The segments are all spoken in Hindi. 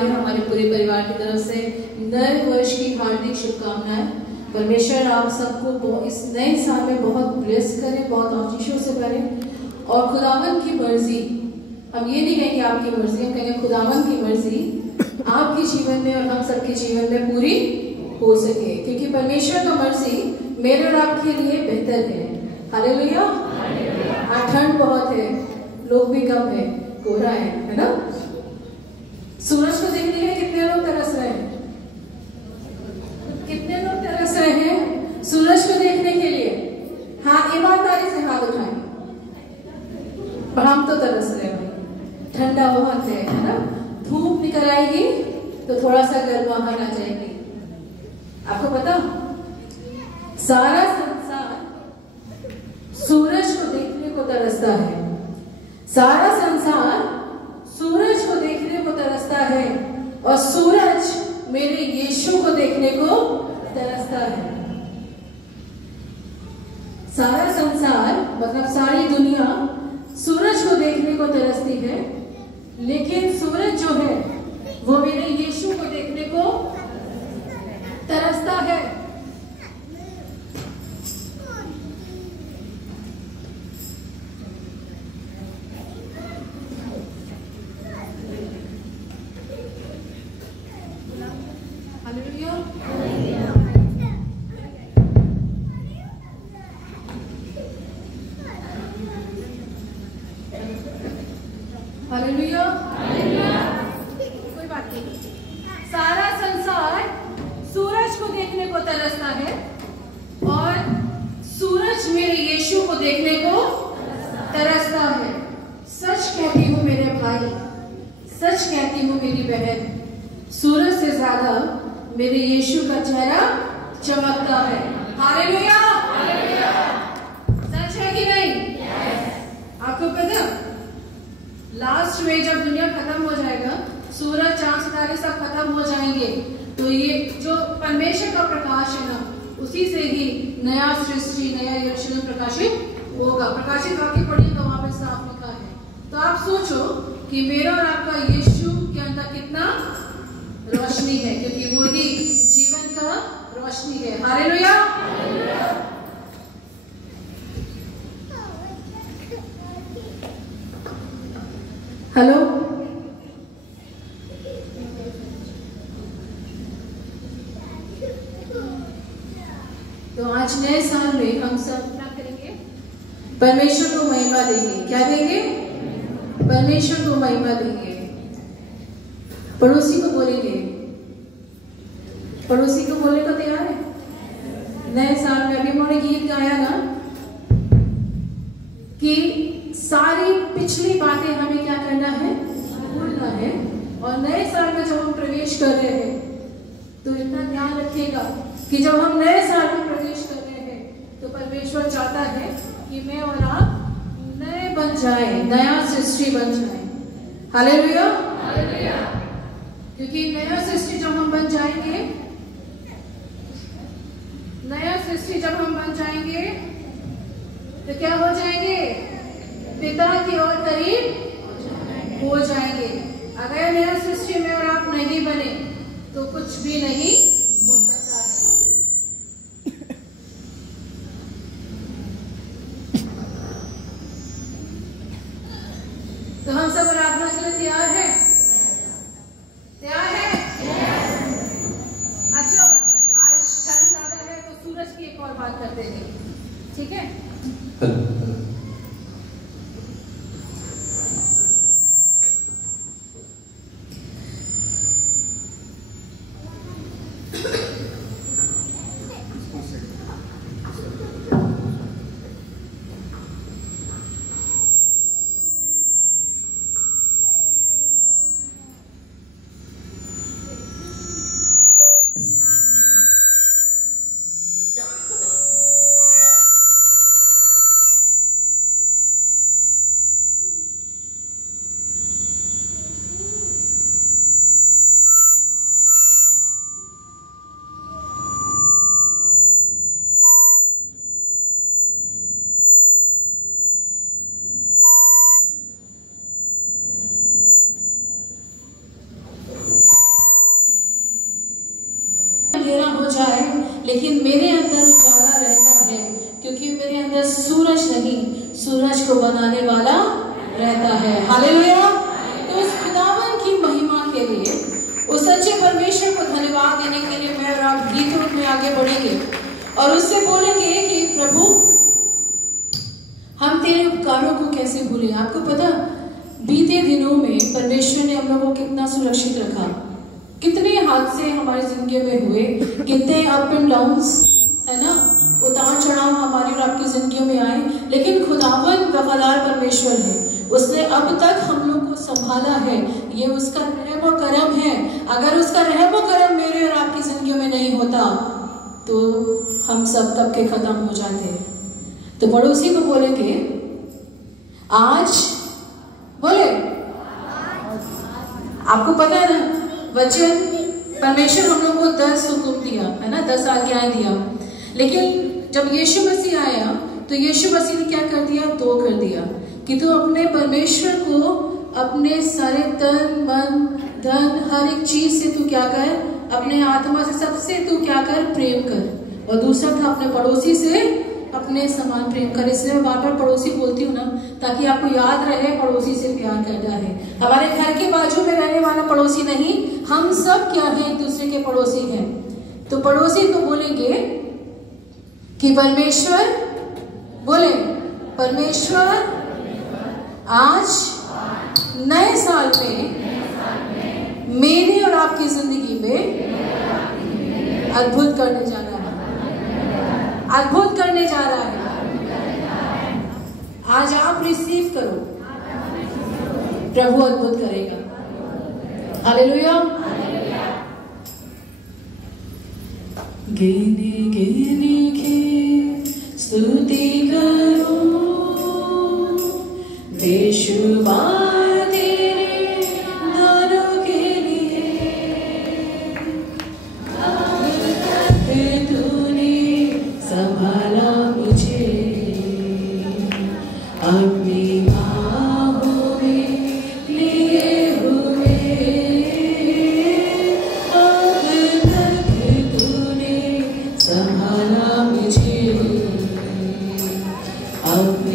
है। हमारे पूरे परिवार की तरफ से नए वर्ष की हार्दिक शुभकामनाएं। परमेश्वर आप सबको इस नए साल में बहुत ब्लेस करें, बहुत आशीषों से भरें। और खुदावन की मर्जी, हम ये नहीं कहेंगे आपकी मर्जी, हम कहेंगे खुदावन की मर्जी आपके जीवन में और हम सबके जीवन में पूरी हो सके, क्योंकि परमेश्वर का मर्जी मेरे और आपके लिए बेहतर है। हालेलुया। आज ठंड बहुत है, लोग भी कम है, कोहरा है ना। सूरज को देखने के लिए कितने लोग तरस रहे हैं? कितने लोग तरस रहे हैं सूरज को देखने के लिए? हाँ, ईमानदारी से हाथ उठाएं। पर हम तो तरस रहे हैं, ठंडा बहुत है ना। धूप निकल आएगी तो थोड़ा सा गर्माहट आ जाएगी। आपको पता, सारा संसार सूरज को देखने को तरसता है। सारा संसार सूरज को देखने को तरसता है और सूरज मेरे यीशु को देखने को तरसता है। सारा संसार मतलब सारी दुनिया सूरज को देखने को तरसती है, लेकिन सूरज जो है वो मेरे यीशु को देखने को तरसता है। हालेलुया। हालेलुया। कोई बात नहीं, सारा संसार सूरज को देखने को तरसता है और सूरज मेरे यीशु को देखने को तरसता है। सच कहती हूँ मेरे भाई, सच कहती हूँ मेरी बहन, सूरज से ज्यादा मेरे यीशु का चेहरा चमकता है। हालेलुया। सच है कि नहीं? आपको पता, लास्ट में जब दुनिया खत्म हो जाएगा, सूरज चांद सितारे सब खत्म हो जाएंगे, तो ये जो परमेश्वर का प्रकाश है ना, उसी से ही नया सृष्टि, नया यरूशलेम प्रकाशित होगा। प्रकाशित वाक्य पढ़िए तो वहां पे साफ लिखा है। तो आप सोचो कि मेरा और आपका यीशु के अंदर कितना रोशनी है, क्योंकि वो ही जीवन का रोशनी है। हालेलुया। हेलो, तो आज नए साल में हम सब क्या करेंगे? परमेश्वर को महिमा देंगे। क्या देंगे? परमेश्वर को महिमा देंगे। पड़ोसी को बोलेंगे, पड़ोसी को बोलने को तैयार है? नए साल में अभी उन्होंने गीत गाया ना कि सारी पिछली बातें हमें क्या करना है? भूलना है। और नए साल में जब हम प्रवेश कर रहे हैं तो इतना ध्यान रखिएगा कि जब हम नए साल में प्रवेश कर रहे हैं तो परमेश्वर चाहता है कि मैं और आप नए बन जाए, नया सृष्टि बन जाए। हालेलुया। क्योंकि नया सृष्टि जब हम बन जाएंगे, नया सृष्टि जब हम बन जाएंगे तो क्या हो जाएंगे? पिता की ओर करीब हो जाएंगे। अगर नया सृष्टि में और आप नहीं बने तो कुछ भी नहीं हो सकता है। तो हम सब आराधना के लिए तैयार है? तैयार है? अच्छा, आज ठंड ज्यादा है तो सूरज की एक और बात करते हैं, ठीक है? लेकिन मेरे अंदर उजाला रहता है, क्योंकि मेरे अंदर सूरज नहीं, सूरज को बनाने वाला रहता है। हालेलुया। तो उस खुदावन की महिमा के लिए, उस सच्चे परमेश्वर को धन्यवाद देने के लिए मैं और आप गीतों में आगे बढ़ेंगे और उससे बोलेंगे कि प्रभु हम तेरे उपकारों को कैसे भूलें। आपको पता, बीते दिनों में परमेश्वर ने हम लोगों को कितना सुरक्षित रखा, कितने हादसे हमारी जिंदगी में हुए, कितने अप एंड डाउन्स, है ना, उतार चढ़ाव हमारी और आपकी जिंदगी में आए, लेकिन खुदावन वफादार परमेश्वर है। उसने अब तक हम लोग को संभाला है। ये उसका रहम व करम है। अगर उसका रहम व करम मेरे और आपकी जिंदगी में नहीं होता तो हम सब तब के खत्म हो जाते हैं। तो पड़ोसी को बोलेंगे आज, बोले, आपको पता है ना वचन, परमेश्वर हम लोग को 10 हुक्म दिया है ना, 10 आज्ञाएं दिया, लेकिन जब यीशु मसीह आया तो यीशु मसीह ने क्या कर दिया, 2 कर दिया कि तू अपने परमेश्वर को अपने सारे तन मन धन हर एक चीज से तू क्या कर, अपने आत्मा से सबसे तू क्या कर, प्रेम कर। और दूसरा था अपने पड़ोसी से अपने समान प्रेम कर। इसलिए मैं बार बार पड़ोसी बोलती हूँ ना, ताकि आपको याद रहे पड़ोसी से प्यार करना है। हमारे घर के बाजू में रहने वाला पड़ोसी नहीं, हम सब क्या है, एक दूसरे के पड़ोसी हैं। तो पड़ोसी को बोलेंगे कि परमेश्वर, बोले परमेश्वर आज नए साल में मेरी और आपकी जिंदगी में अद्भुत करने जा रहा है, अद्भुत करने जा रहा है। आज आप रिसीव करो, प्रभु अद्भुत करेगा। हालेलुया। गिने गिने के स्तुति करो बेशुमार तेरे दानों के लिए। तूने संभाला मुझे अपनी बाहों में लिए हुए। अब तक तूने संभाला मुझे अपनी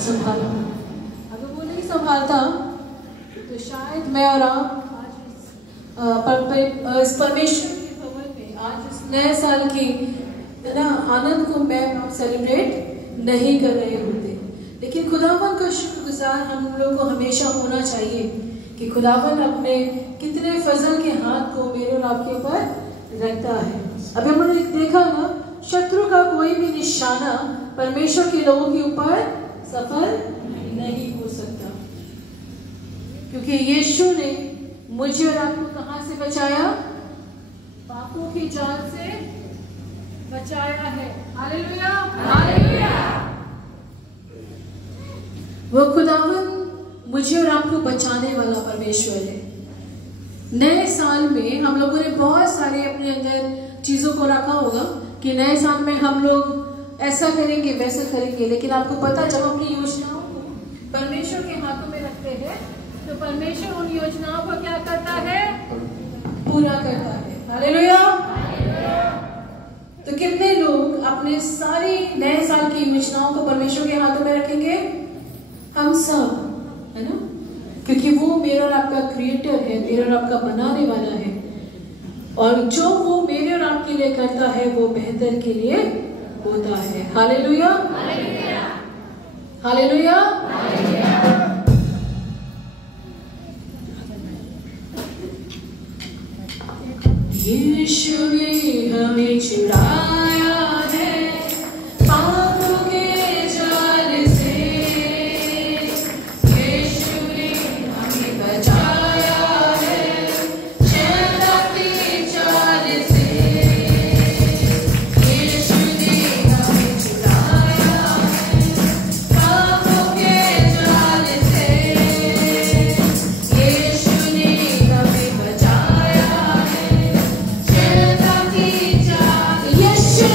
संभाला। अगर वो नहीं संभालता तो शायद मैं और आप आज इस परमेश्वर के भवन में आज इस नए साल की आनंद को मैं आप सेलिब्रेट नहीं कर रहे होते। लेकिन खुदावन का शुक्रगुजार हम लोग को हमेशा होना चाहिए कि खुदावन अपने कितने फजल के हाथ को मेरे और आपके ऊपर रखता है। अभी हमने देखा ना, शत्रु का कोई भी निशाना परमेश्वर के लोगों के ऊपर सफल नहीं हो सकता, क्योंकि यीशु ने मुझे और आपको कहां से बचाया? पापों की जाल से बचाया है। Hallelujah, hallelujah. वो खुदावन मुझे और आपको बचाने वाला परमेश्वर है। नए साल में हम लोगों ने बहुत सारे अपने अंदर चीजों को रखा होगा कि नए साल में हम लोग ऐसा करेंगे वैसा करेंगे, लेकिन आपको पता जब अपनी योजनाओं को परमेश्वर के हाथों में रखते हैं तो परमेश्वर उन योजनाओं को क्या करता है? पूरा करता है। हालेलुया। तो कितने लोग अपने सारी नए साल की योजनाओं को परमेश्वर के हाथों में रखेंगे? हम सब, है ना? क्योंकि वो मेरा और आपका क्रिएटर है, मेरा और आपका बनाने वाला है, और जो वो मेरे और आपके लिए करता है वो बेहतर के लिए होता है। Hallelujah, hallelujah, hallelujah. यीशु ने हमें छुड़ाया है पापों के जाल से, यीशु ने हमें बचाया है शैतान की चाल से, यीशु ने हमें छुड़ाया है पापों के जाल से, यीशु ने हमें बचाया है शैतान की चाल। यीशु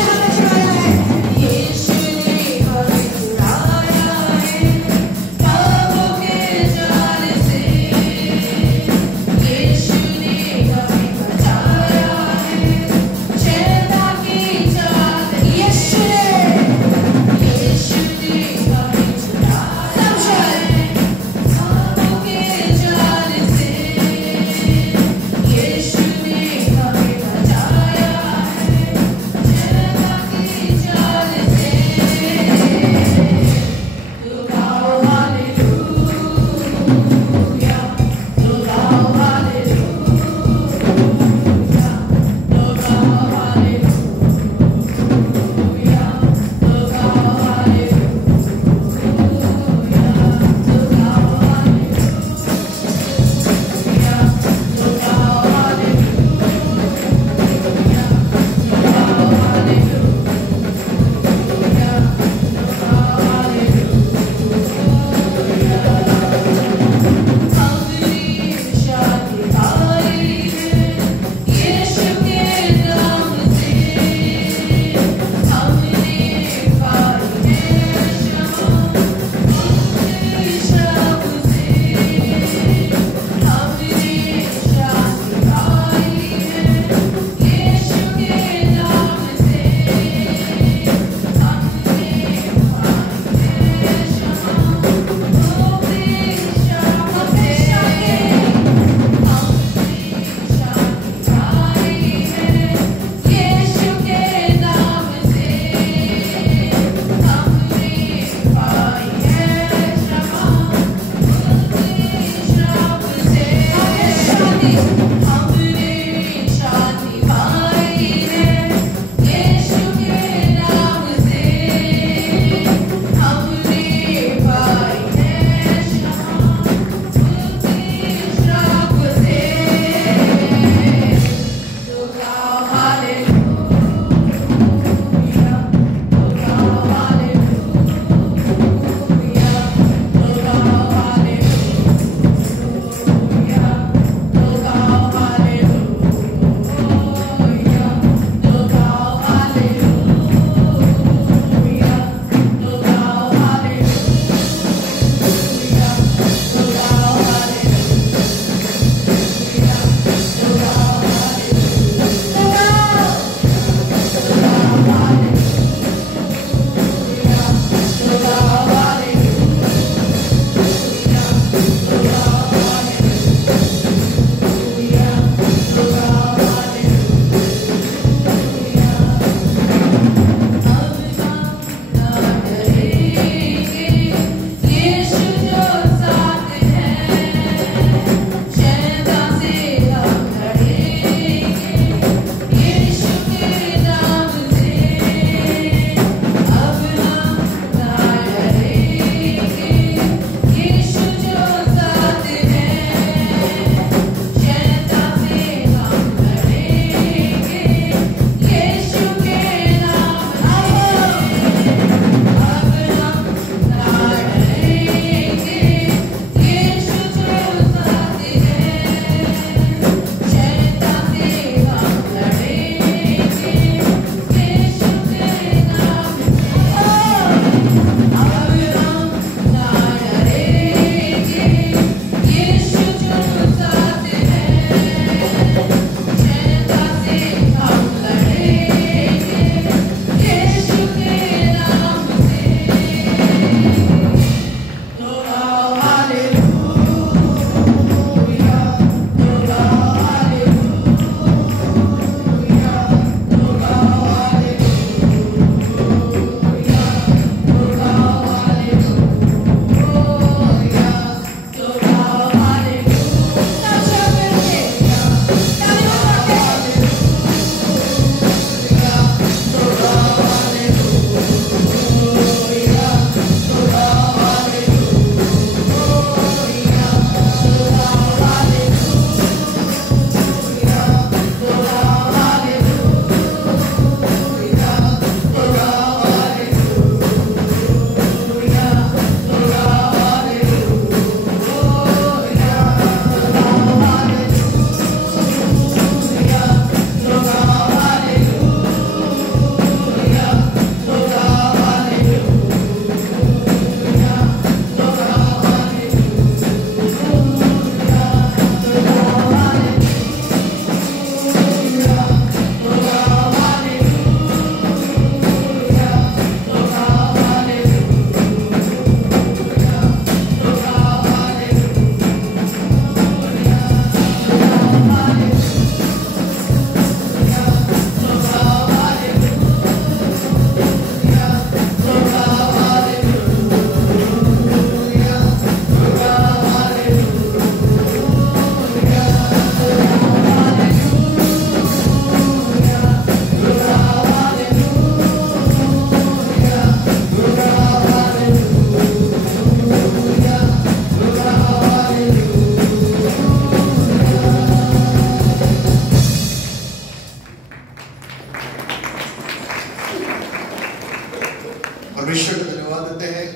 परमेश्वर को धन्यवाद देते हैं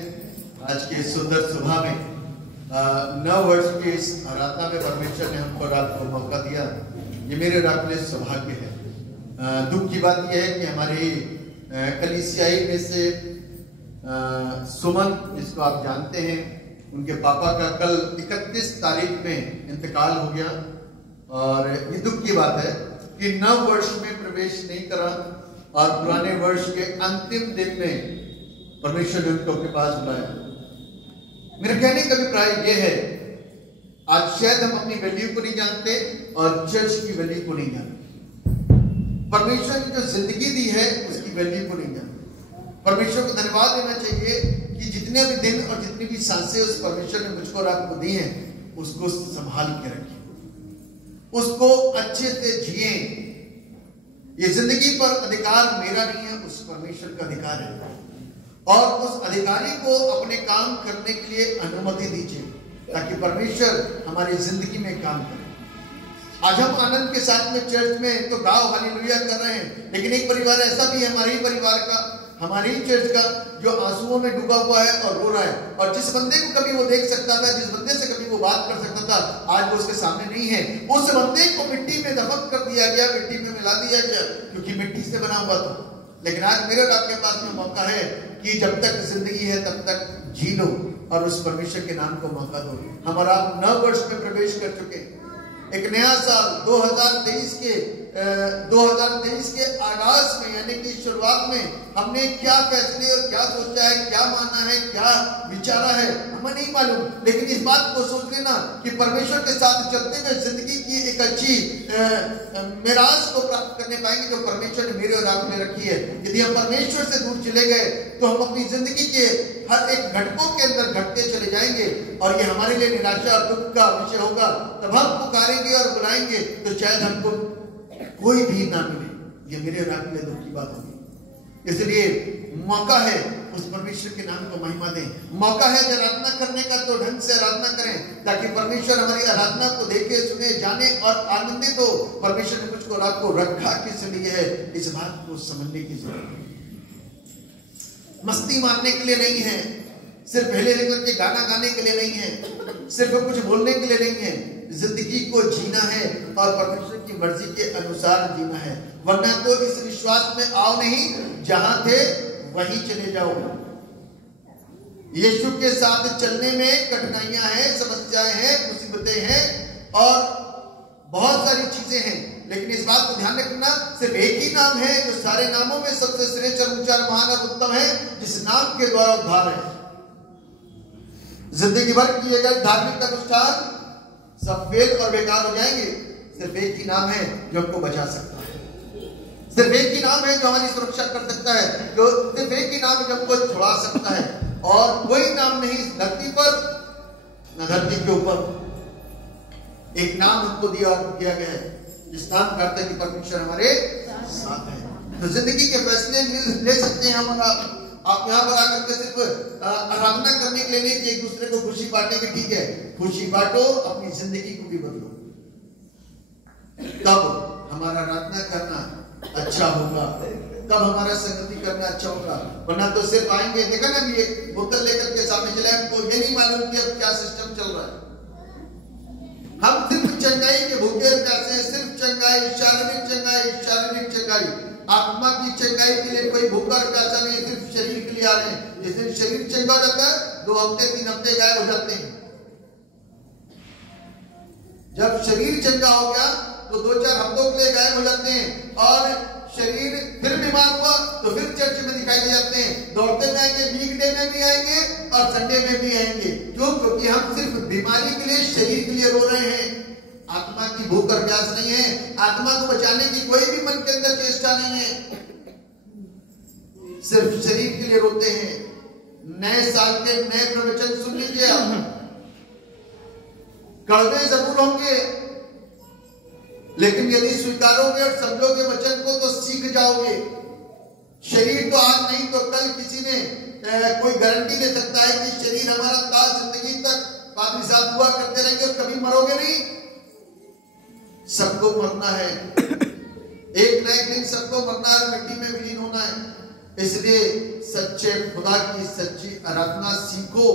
आज के सुंदर सुबह में 9 वर्ष की इस आराधना में परमेश्वर ने हमको रात को मौका दिया। ये मेरे रात में सौभाग्य है। दुख की बात यह है कि हमारी कलीसियाई में से सुमन, जिसको आप जानते हैं, उनके पापा का कल 31 तारीख में इंतकाल हो गया। और ये दुख की बात है कि 9 वर्ष में प्रवेश नहीं करा और पुराने वर्ष के अंतिम दिन में परमेश्वर ने उनको अपने पास बुलाया। मेरे कहने का अभिप्राय यह है, आज शायद हम अपनी वैल्यू को नहीं जानते और चर्च की वैल्यू को नहीं जानते। परमेश्वर ने जो जिंदगी दी है उसकी वैल्यू को नहीं जानते। परमेश्वर को धन्यवाद देना चाहिए कि जितने भी दिन और जितनी भी सांसें उस परमेश्वर ने मुझको और आपको दी हैं, उसको संभाल के रखिए, उसको अच्छे से जिए। ये जिंदगी पर अधिकार मेरा नहीं है, उस परमेश्वर का अधिकार है। और उस अधिकारी को अपने काम करने के लिए अनुमति दीजिए ताकि परमेश्वर हमारी जिंदगी में काम करे। आज हम आनंद के साथ में चर्च में तो गाओ हालेलुया कर रहे हैं, लेकिन एक परिवार ऐसा भी है, हमारे ही परिवार का, हमारी ही चर्च का, जो आंसुओं में डूबा हुआ है और रो रहा है। और जिस बंदे को कभी वो देख सकता था, जिस बंदे से कभी वो बात कर सकता था, आज वो उसके सामने नहीं है। उस बंदे को मिट्टी में दफन कर दिया गया, मिट्टी में मिला दिया गया, क्योंकि मिट्टी से बना हुआ था। लेकिन आज मेरे और आपके पास में मौका है कि जब तक जिंदगी है तब तक जी लो और उस परमेश्वर के नाम को मौका दो। हम और आप 9 वर्ष में प्रवेश कर चुके। एक नया साल 2023 के आगाज में, यानी कि शुरुआत में हमने क्या फैसले और क्या सोचा है, क्या माना है, क्या विचारा है, हमें नहीं मालूम। लेकिन इस बात को सोच लेना कि परमेश्वर के साथ चलते हुए जिंदगी की एक अच्छी मिराज को प्राप्त करने पाएंगे जो परमेश्वर ने मेरे और आप में रखी है। यदि हम परमेश्वर से दूर चले गए तो हम अपनी जिंदगी के हर एक घटकों के अंदर घटते चले जाएंगे और ये हमारे लिए निराशा और दुख का विषय होगा। तब हम पुकारेंगे और बुलाएंगे तो शायद हमको कोई भी ना मिले। ये मेरे और आपके लिए दुख की बात होगी। इसलिए मौका है उस परमेश्वर के नाम को महिमा दें। मौका है आराधना करने का तो ढंग से आराधना करें ताकि परमेश्वर हमारी आराधना को देखे, सुने, जाने और आनंदित हो। परमेश्वर ने मुझको और आपको रखा किस लिए है, इस बात को समझने की जरूरत है। मस्ती मारने के लिए नहीं है, सिर्फ हिले लेकर के गाना गाने के लिए नहीं है, सिर्फ कुछ बोलने के लिए नहीं है। जिंदगी को जीना है और परमेश्वर की मर्जी के अनुसार जीना है। वरना तो इस विश्वास में आओ नहीं, जहां थे वहीं चले जाओ। यीशु के साथ चलने में कठिनाइयां हैं, समस्याएं हैं, मुसीबतें हैं और बहुत सारी चीजें हैं। लेकिन इस बात को ध्यान रखना, सिर्फ एक ही नाम है जो सारे नामों में सबसे श्रेष्ठ और ऊंचा, महान और उत्तम है, जिस नाम के द्वारा उद्धार है। जिंदगी भर किए गए धार्मिक अनुष्ठान सब फेल और बेकार हो जाएंगे। सिर्फ एक ही नाम है जो हमको बचा सकता है, सिर्फ एक ही नाम है जो हमारी सुरक्षा कर सकता है, जो सिर्फ एक ही नाम है जो हमको छुड़ा सकता है। और कोई नाम नहीं इस धरती पर न धरती के ऊपर। एक नाम हमको दिया गया है जिस नाम करते हैं कि परमेश्वर हमारे साथ है। तो जिंदगी के फैसले ले सकते हैं हम। आप यहाँ पर आकर के सिर्फ आराधना करने के लिए नहीं कि एक दूसरे को खुशी बांटेंगे, ठीक है, खुशी बांटो, अपनी जिंदगी को भी बदलो। तब हमारा आराधना करना अच्छा होगा, तब हमारा संगति करना अच्छा होगा। वरना तो सिर्फ आएंगे, देखा ना, भी एक बोतल लेकर के सामने चले, हमको ये नहीं मालूम कि अब क्या सिस्टम चल रहा है। हम सिर्फ चंगाई के भूखे प्यासे हैं, सिर्फ चंगाई, शारीरिक चंगाई, शारीरिक चंगाई। आत्मा की चंगाई के लिए कोई भूखा और प्यासा नहीं, सिर्फ शरीर के लिए आ रहे हैं। जिस दिन शरीर चंगा हो जाता है 2 हफ्ते 3 हफ्ते गायब हो जाते हैं। जब शरीर चंगा हो गया तो 2-4 हफ्तों के लिए गायब हो जाते हैं और शरीर फिर बीमार हुआ तो फिर चर्च में दिखाई दे जाते हैं। दौड़ते में आएंगे, वीकडे में भी आएंगे और संडे में भी आएंगे। क्यों? क्योंकि हम सिर्फ बीमारी के लिए, शरीर के लिए रो रहे हैं। आत्मा की भूख और प्यास नहीं है। आत्मा को बचाने की कोई भी मन के अंदर चेष्टा नहीं है, सिर्फ शरीर के लिए रोते हैं। नए साल के नए प्रवचन सुन लीजिए आप। कड़वे जरूर होंगे, लेकिन यदि स्वीकारोगे और समझोगे वचन को तो सीख जाओगे। शरीर तो आज नहीं तो कल किसी ने कोई गारंटी दे सकता है कि शरीर हमारा ताज जिंदगी तक पादरी साहब हुआ करते रहेंगे और कभी मरोगे नहीं। सबको मरना है, एक ना एक दिन सबको मरना है, मिट्टी में विलीन होना है। इसलिए सच्चे खुदा की सच्ची आराधना सीखो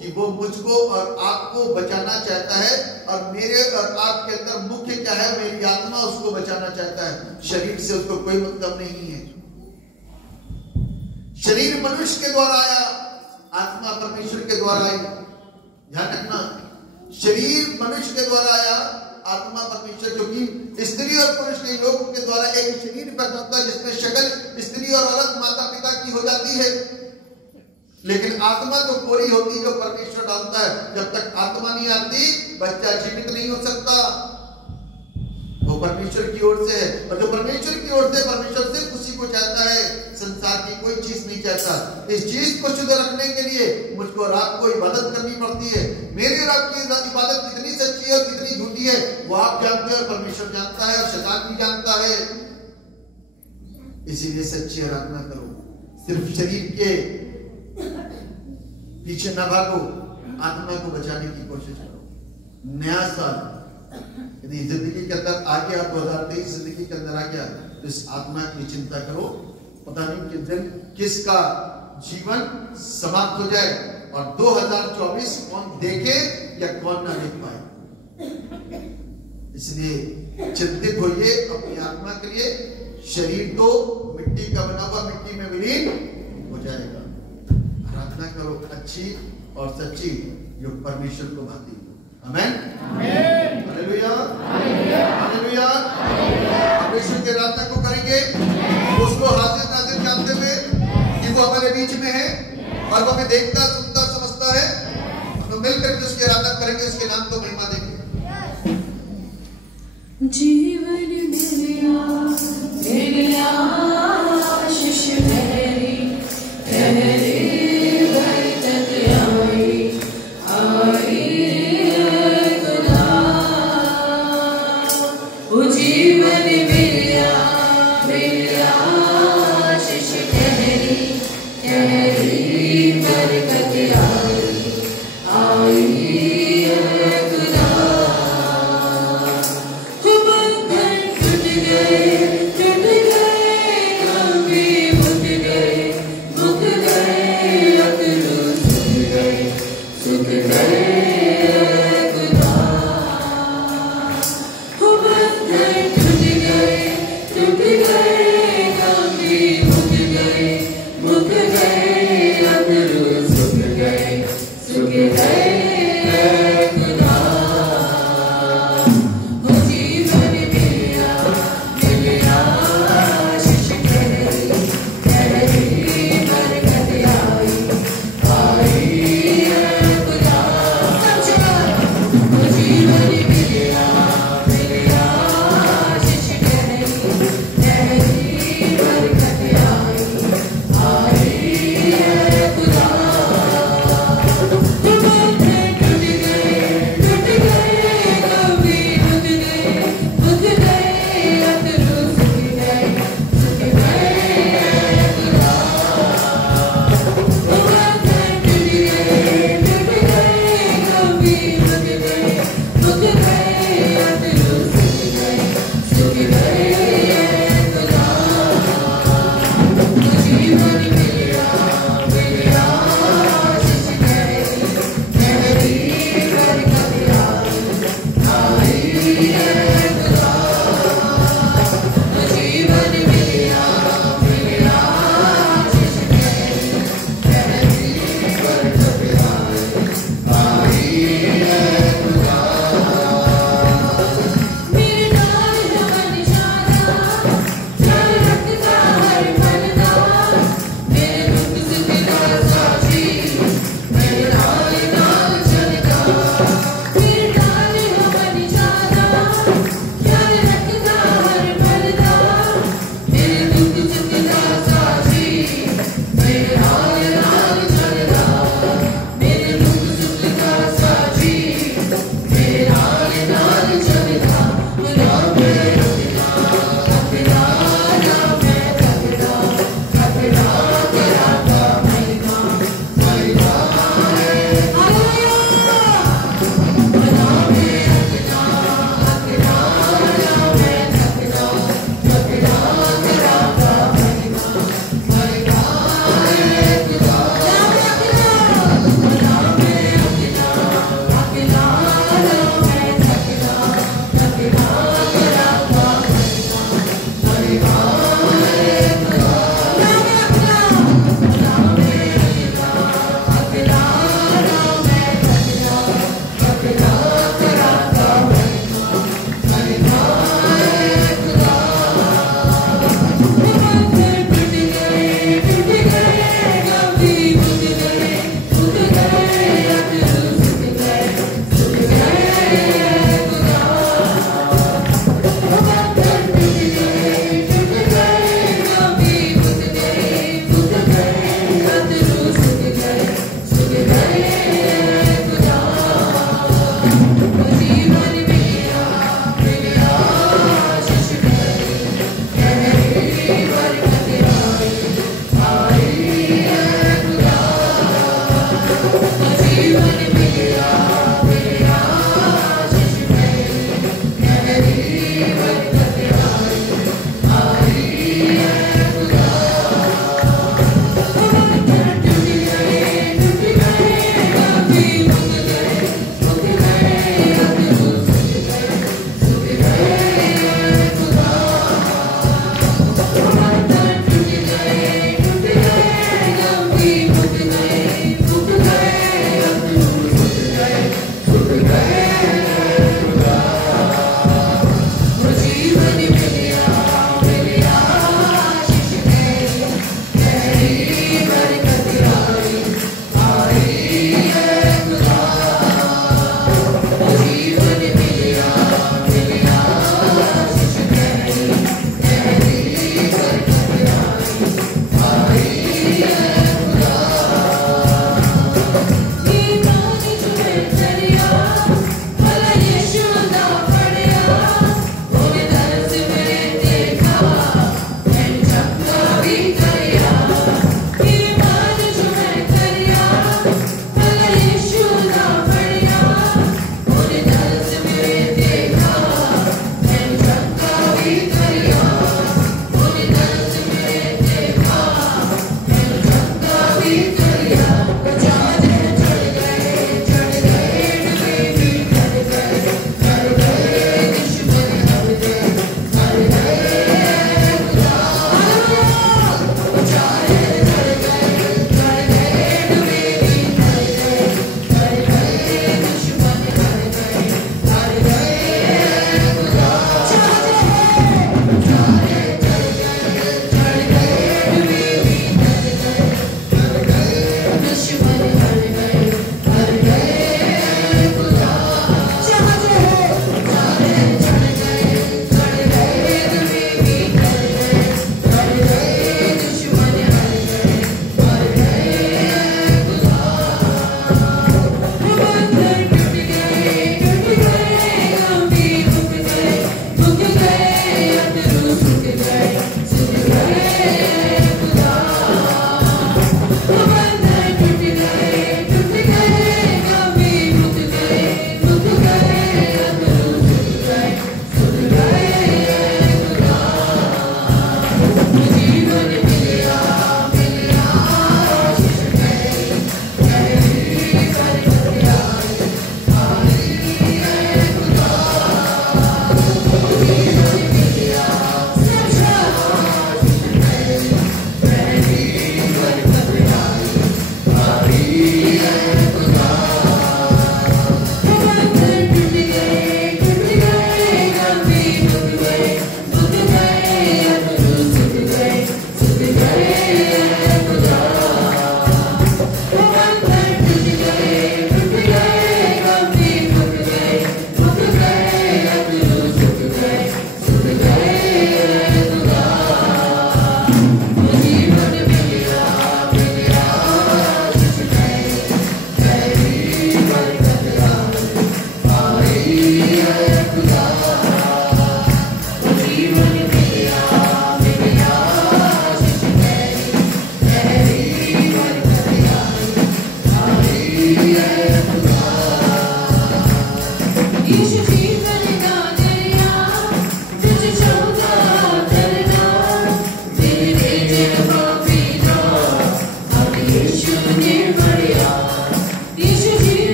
कि वो मुझको और आपको बचाना चाहता है, और मेरे और आपके अंदर मुख्य क्या है, मेरी आत्मा उसको बचाना चाहता है। शरीर से उसको कोई मतलब नहीं है। शरीर मनुष्य के द्वारा आया, आत्मा परमेश्वर के द्वारा आई। ध्यान रखना, शरीर मनुष्य के द्वारा आया, आत्मा परमेश्वर, क्योंकि स्त्री और पुरुष के योग के द्वारा एक शरीर पैदा होता है जिसमें शक्ल स्त्री और औरत माता पिता की हो जाती है, लेकिन आत्मा तो पूरी होती जो परमेश्वर डालता है। जब तक आत्मा नहीं आती बच्चा जीवित नहीं हो सकता, वो परमेश्वर की ओर से है। और जो परमेश्वर की ओर से, परमेश्वर सिर्फ उसी को चाहता है, संसार की कोई चीज नहीं चाहता। इस चीज को शुद्ध रखने के लिए मुझको और आपको इबादत करनी पड़ती है। मेरी और आपकी इबादत कितनी सच्ची है और कितनी झूठी है वो आप जानते हैं, और परमेश्वर जानता है, और शैतान भी जानता है। इसीलिए सच्ची आराधना करो, सिर्फ शरीर के पीछे न भागो, आत्मा को बचाने की कोशिश करो। नया साल यदि जिंदगी के अंदर आ गया, 2023 जिंदगी के अंदर आ गया, तो इस आत्मा की चिंता करो। पता नहीं किस दिन किसका जीवन समाप्त हो जाए, और 2024 कौन देखे या कौन ना देख पाए। इसलिए चिंतित होइए अपनी आत्मा के लिए। शरीर तो मिट्टी का बना हुआ मिट्टी में विलीन हो जाएगा। प्रार्थना करो अच्छी और सच्ची, जो परमेश्वर को भाती। आमेन, हालेलुया, हालेलुया। परमेश्वर की आराधना को करेंगे, उसको हाजिर नाजिर जानते हुए कि वो हमारे बीच में है और वो हमें देखता, सुनता, समझता है। हम लोग मिलकर के उसकी आराधना करेंगे, उसके नाम को महिमा देंगे। जीवन मेरे आशीष मेरी बरकत आई खुदा। ओ जीवन मेरे आशीष तेरी बरकत आई खुदा। बंधन टूट गए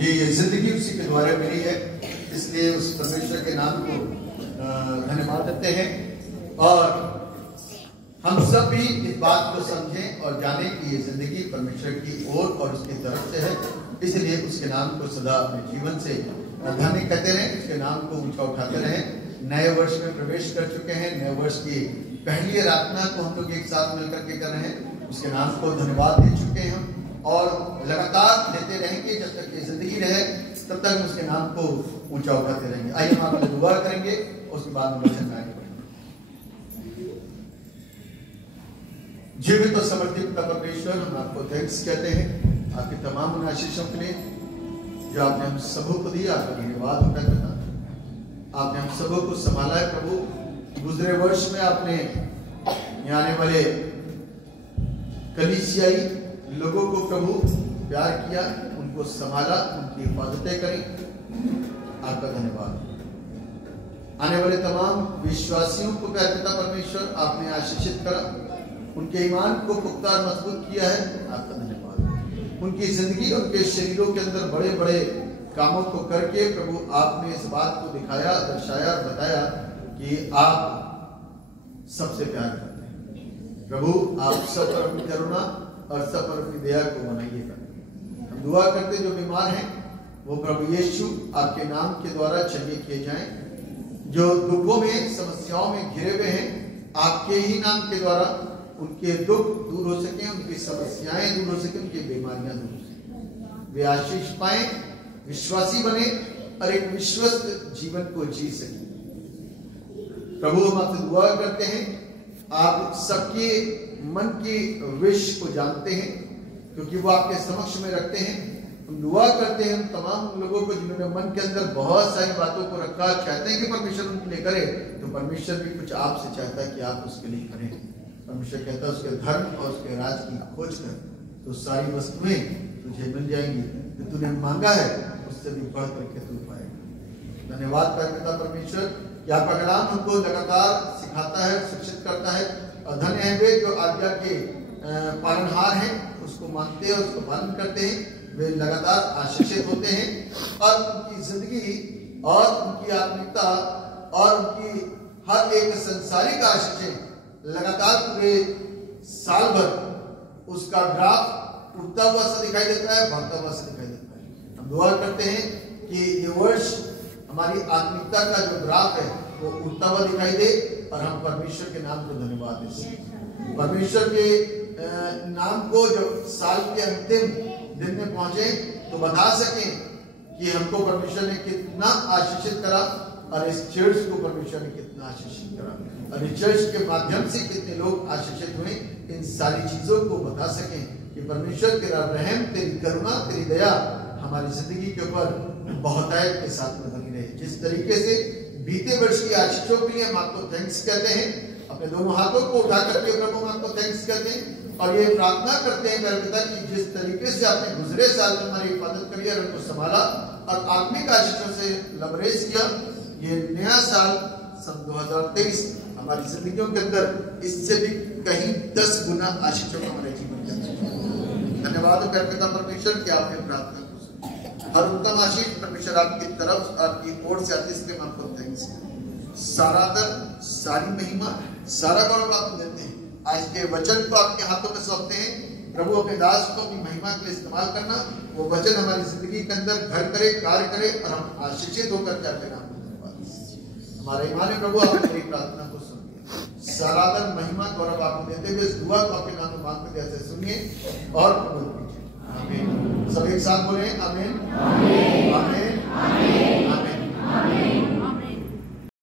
ये जिंदगी उसी के द्वारा मिली है, इसलिए उस परमेश्वर के नाम को धन्यवाद देते हैं। और हम सब भी इस बात को समझें और जानें कि ये जिंदगी परमेश्वर की ओर और उसकी तरफ से है, इसलिए उसके नाम को सदा अपने जीवन से धन्य कहते रहें, उसके नाम को ऊंचा उठाते रहें। नए वर्ष में प्रवेश कर चुके हैं, नए वर्ष की पहली आराधना को हम लोग एक साथ मिलकर के कर रहे हैं। उसके नाम को धन्यवाद दे चुके हैं हम और लगातार देते रहेंगे जब तक ये जिंदगी रहे, तब तक हम उसके नाम को ऊंचा उठाते रहेंगे। आइए हम आपको दुआ करेंगे, उसके बाद हम वचन आएंगे। जीवित और समर्पित का परमेश्वर, हम आपको थैंक्स कहते हैं आपके तमाम उन आशीषों के लिए जो आपने हम सबों को दिया। आपका धन्यवाद होता है पिता, आपने हम सबों को संभाला है प्रभु। गुजरे वर्ष में आपने यहाँ आने वाले कलीसियाई लोगों को प्रभु प्यार किया, उनको संभाला, उनकी हिफाजतें करी। आपका धन्यवाद। आने वाले तमाम विश्वासियों को प्यार पिता परमेश्वर आपने आशीषित करा, उनके ईमान को पुख्ता और मजबूत किया है। आपका धन्यवाद। उनकी जिंदगी, उनके शरीरों के अंदर बड़े बड़े कामों को करके प्रभु आपने इस बात को दिखाया, दर्शाया और बताया कि आप सबसे प्यार करते हैं। प्रभु आप सब पर अपनी करुणा और सब पर अपनी दया को बनाइएगा। हम दुआ करते जो बीमार हैं वो प्रभु यीशु आपके नाम के द्वारा चंगे किए जाएं। जो दुखों में, समस्याओं में घिरे हुए हैं, आपके ही नाम के द्वारा उनके दुख दूर हो सके, उनकी समस्याएं दूर हो सके, उनकी बीमारियां दूर हो सके, वे आशीष पाए, विश्वासी बने और एक विश्वस्त जीवन को जी सके। प्रभु हम आपसे दुआ करते हैं, आप सबके मन की विश को जानते हैं क्योंकि वो आपके समक्ष में रखते हैं। हम दुआ करते हैं हम तमाम लोगों को जिन्होंने मन के अंदर बहुत सारी बातों को रखा, चाहते हैं कि परमेश्वर उनके लिए करे, तो परमेश्वर भी कुछ आपसे चाहता है कि आप उसके लिए करें। परमेश्वर कहता है उसके धर्म और उसके राज की खोज कर तो सारी वस्तुएं तुझे मिल जाएंगी, जो तूने मांगा है उससे भी बढ़ करके तू पाएगा। धन्यवाद पिता परमेश्वर कि आपका कलाम हमको लगातार सिखाता है, शिक्षित करता है। और धन्य है वे जो आज्ञा के पालनहार हैं, उसको मानते हैं, उसको पालन करते हैं, वे लगातार आशीषित होते हैं और उनकी जिंदगी और उनकी आत्मिकता और उनकी हर एक संसारिक आशीषें लगातार पूरे साल भर उसका ग्राफ उठता हुआ सा दिखाई देता है, बढ़ता हुआ सा दिखाई देता है। हम दुआ करते हैं कि ये वर्ष हमारी आत्मिकता का जो ग्राफ है वो उठता हुआ दिखाई दे और हम परमेश्वर के नाम को धन्यवाद दें। परमेश्वर के नाम को जब साल के अंतिम दिन में पहुंचे तो बता सकें कि हमको परमेश्वर ने कितना आशीषित करा और इस चर्च को परमेश्वर ने कितना आशीषित करा और इस चर्च के माध्यम से कितने लोग आशीषित हुए। इन सारी चीजों को बता सकें कि परमेश्वर तेरा रहम, तेरी करुणा, तेरी दया हमारी जिंदगी के ऊपर बहुतायत के साथ में बनी रहे। जिस तरीके से बीते वर्ष की आशीषों के लिए हम आपको थैंक्स कहते हैं, अपने दोनों हाथों को उठा करके प्रभु हम आपको थैंक्स कहते हैं और ये प्रार्थना करते हैं मेरे पिता कि जिस तरीके से आपने गुजरे साल में हमारी हिफाजत करी और उनको संभाला और आत्मिक आशीषों से लबरेज किया, ये नया साल सन 2023 हमारी जिंदगियों के अंदर इससे भी कहीं 10 गुना आशीषों का हमारे जीवन के अंदर। धन्यवाद प्यारे पिता परमेश्वर कि आपने प्रार्थना को हर उत्तम आशीष परमेश्वर आपकी तरफ, आपकी ओर से आती, इसलिए हम आपको थैंक्स। सारा आदर, सारी महिमा, सारा गौरव आपको देते हैं। आज के वचन को आपके हाथों में सौंपते हैं प्रभु, अपने दास को अपनी महिमा के लिए इस्तेमाल करना, वो वचन हमारी जिंदगी के अंदर घर करे, कार्य करे और हम आशीषित होकर के आपके नाम को धन्यवाद। हमारे ईमान है प्रभु, आपने मेरी प्रार्थना को सुनिए। सारा आदर, महिमा, गौरव आपको देते हुए इस दुआ को आपके नाम में मांगते जैसे सुनिए और कबूल कीजिए। आमीन। सब एक साथ बोले आमीन।